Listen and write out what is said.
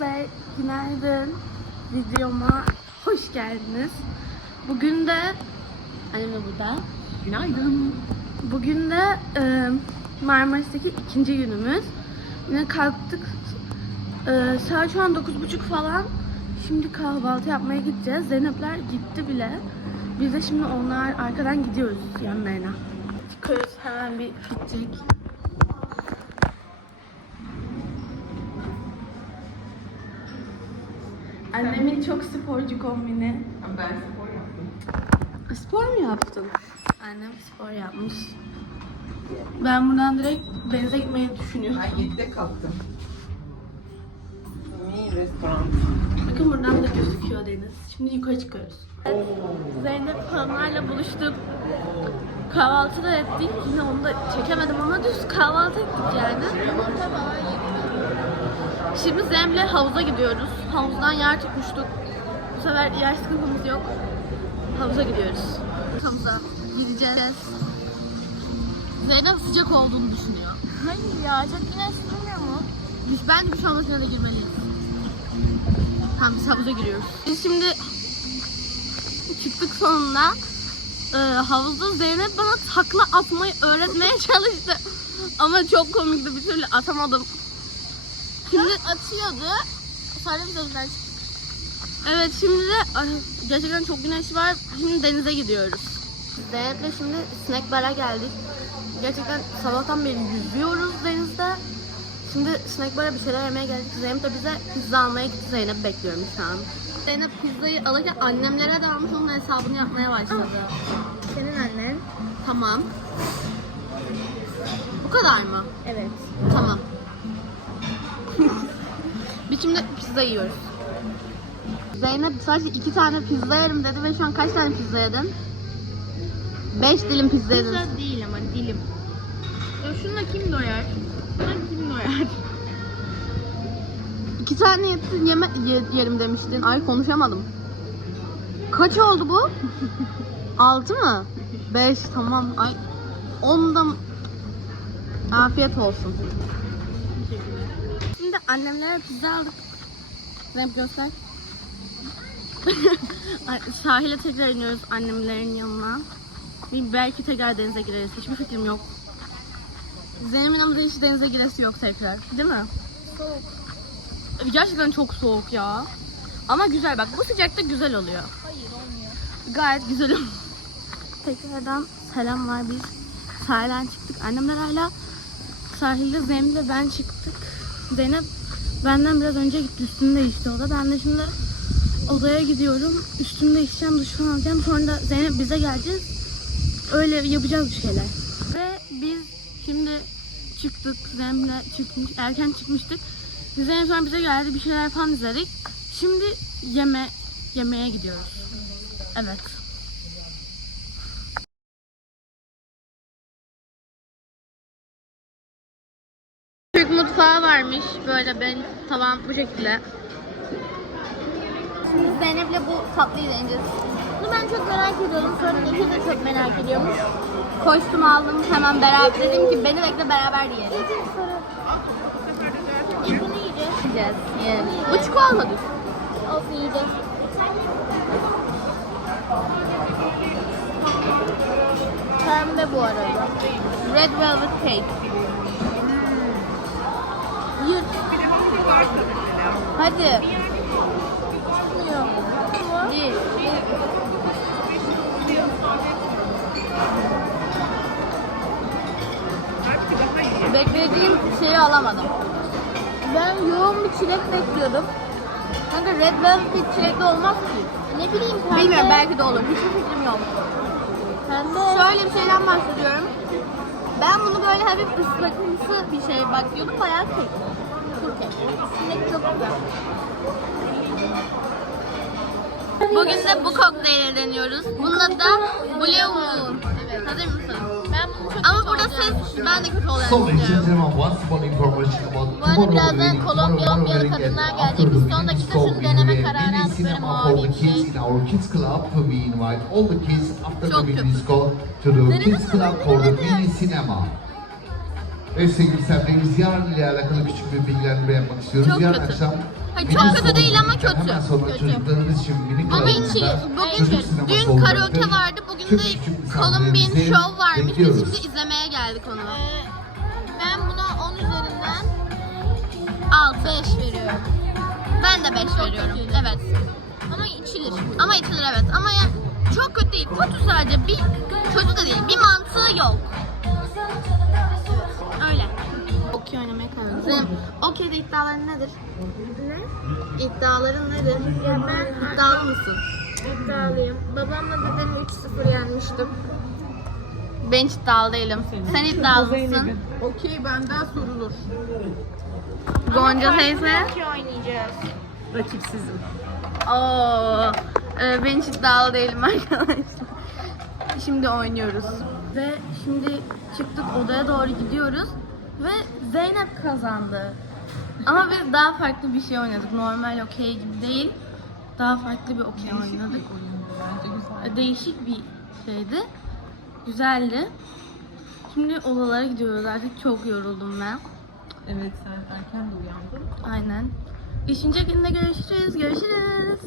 Herkese günaydın. Videoma hoş geldiniz. Bugün de annem de burada. Günaydın. Bugün de e, Marmaris'teki ikinci günümüz. Yine kalktık. E, saat şu an 9.30 falan. Şimdi kahvaltı yapmaya gideceğiz. Zeynepler gitti bile. Biz de şimdi onlar arkadan gidiyoruz yanlarına. Çıkıyoruz hemen bir fit Annemin çok sporcu kombini. Ben spor yaptım. Spor mu yaptın? Annem spor yapmış. Ben buradan direkt denize gitmeyi düşünüyorum. Ben 7'de kalktım. Mi restoran. Bakın buradan da gözüküyor deniz. Şimdi yukarı çıkıyoruz. Zeynep hanımlarla buluştuk. Kahvaltı da ettik. Yine onu da çekemedim ama düz kahvaltı ettik yani. Şimdi Zem'le havuza gidiyoruz. Havuzdan yer tutmuştuk. Bu sefer yer sıkıntımız yok. Havuza gidiyoruz. Havuza gideceğiz. Zeynep sıcak olduğunu düşünüyor. Hayır ya çok güneş durmuyor mu? Biz bence duş almasına da girmeliyiz. Tamam biz havuza giriyoruz. Biz şimdi çıktık sonunda. Ee, havuzda Zeynep bana takla atmayı öğretmeye çalıştı. Ama çok komikti bir türlü atamadım. Şimdi atıyordu. Sonra biz havuzdan çıktık. Evet şimdi de ay, gerçekten çok güneş var. Şimdi denize gidiyoruz. Zeynep'le şimdi snack bar'a geldik. Gerçekten sabahtan beri yüzüyoruz denizde. Şimdi snack bar'a bir şeyler yemeye geldik. Zeynep de bize pizza almaya gitti. Zeynep bekliyorum şu an. Zeynep pizzayı alırken annemlere de almış onun hesabını yapmaya başladı. Senin annen. Tamam. Bu kadar mı? Evet. Tamam. Şimdi pizza yiyoruz. Zeynep sadece iki tane pizza yerim dedi ve şu an kaç tane pizza yedin? Beş dilim pizza yedin. Pizza değil ama dilim. Ya şununla kim doyar? Şununla kim doyar? İki tane yedin, yeme ye- yerim demiştin. Ay konuşamadım. Kaç oldu bu? Altı mı? Beş tamam. Ay onda? Afiyet olsun. Şimdi annemlere pizza aldık. Zeynep göster. Sahile tekrar iniyoruz annemlerin yanına. Bir belki tekrar denize gireriz. Hiçbir fikrim yok. Zeynep'in ama hiç denize giresi yok tekrar. Değil mi? Soğuk. Gerçekten çok soğuk ya. Ama güzel bak bu sıcakta güzel oluyor. Hayır olmuyor. Gayet güzel oluyor. Tekrardan selam var biz sahilden çıktık. Annemler hala sahilde Zeynep'le ben çıktık. Zeynep benden biraz önce gitti üstünü değişti o da. Ben de şimdi odaya gidiyorum. Üstümü değişeceğim, duş falan alacağım. Sonra da Zeynep bize geleceğiz. Öyle yapacağız bir şeyler. Ve biz şimdi çıktık. Zeynep'le çıkmış, erken çıkmıştık. Zeynep sonra bize geldi. Bir şeyler falan izledik. Şimdi yeme yemeğe gidiyoruz. Evet. Mutfağı varmış. Böyle ben tavan bu şekilde. Şimdi Zeynep'le bu tatlıyı deneyeceğiz. Bunu ben çok merak ediyordum. Sonra Nehir de çok merak ediyormuş. Kostüm aldım hemen beraber. Dedim ki beni bekle beraber yiyelim. Yiyeceğiz sonra. İlk bunu yiyeceğiz. Yiyeceğiz. yiyelim. Bu çikolata düz. Olsun yiyeceğiz. Pembe bu arada. Red velvet cake. Hadi. Değil. Beklediğim şeyi alamadım. Ben yoğun bir çilek bekliyordum. Kanka red velvet çilekli olmaz ki. Ne bileyim pembe. Bilmiyorum belki de olur. Hiçbir fikrim yok. Pembe. Şöyle bir şeyden bahsediyorum. Ben bunu böyle hafif ıslakımsı bir şey bakıyordum. Bayağı kek. Çok güzel. Bugün de bu kokteyli deniyoruz. Bunda da Blue Moon. Hazır mısın? Ben bunu çok Ama burada ses ben de kötü So olacağını ladies and düşünüyorum. gentlemen, once more information about Bu arada tomorrow birazdan evening, Kolombiya tomorrow Olympiyalı evening kadınlar at gelecek. after Biz the son meeting, dakika so şunu we deneme kararı mini aldık. Böyle cinema mavi for the bir şey. kids in our kids club. We invite all the kids after Çok mini kötü. disco to the kids club for the Denemedim. mini cinema. Evet sevgili misafirlerimiz yarın ile alakalı küçük bir bilgilendirme yapmak istiyoruz. Çok yarın kötü. akşam Hayır, çok kötü değil ama kötü. Hemen sonra Kötü. çocuklarımız için minik Ama içilir. çocuk Bugün sineması dün olacaktır. karaoke vardı. Bugün de Columbine misafirlerimizi Show varmış. Biz bekliyoruz. şimdi izlemeye geldik onu. Ee, ben buna 10 üzerinden 6. 5 veriyorum. Ben de 5 veriyorum. Evet. Ama içilir. Ama içilir evet. Ama ya çok kötü değil. Kötü sadece. Bir kötü de değil. Bir mantığı yok. Okey oynamaya karar verdim. Okeyde iddiaların nedir? Ne? İddiaların nedir? Ya ben İddialı mısın? iddialıyım. Babamla dedemi 3-0 yenmiştim. Ben hiç iddialı değilim. Sen iddialı mısın? Okey benden sorulur. Gonca teyze. Okey oynayacağız. Rakipsizim. Oo, e, ben hiç iddialı değilim arkadaşlar. Şimdi oynuyoruz. Ve şimdi çıktık odaya doğru gidiyoruz. Ve Zeynep kazandı. Ama biz daha farklı bir şey oynadık. Normal okey gibi değil. Daha farklı bir okey oynadık. Bence güzel. E, Değişik bir şeydi. Güzeldi. Şimdi odalara gidiyoruz artık. Çok yoruldum ben. Evet sen erken de uyandın. Aynen. İşince günde görüşürüz. Görüşürüz.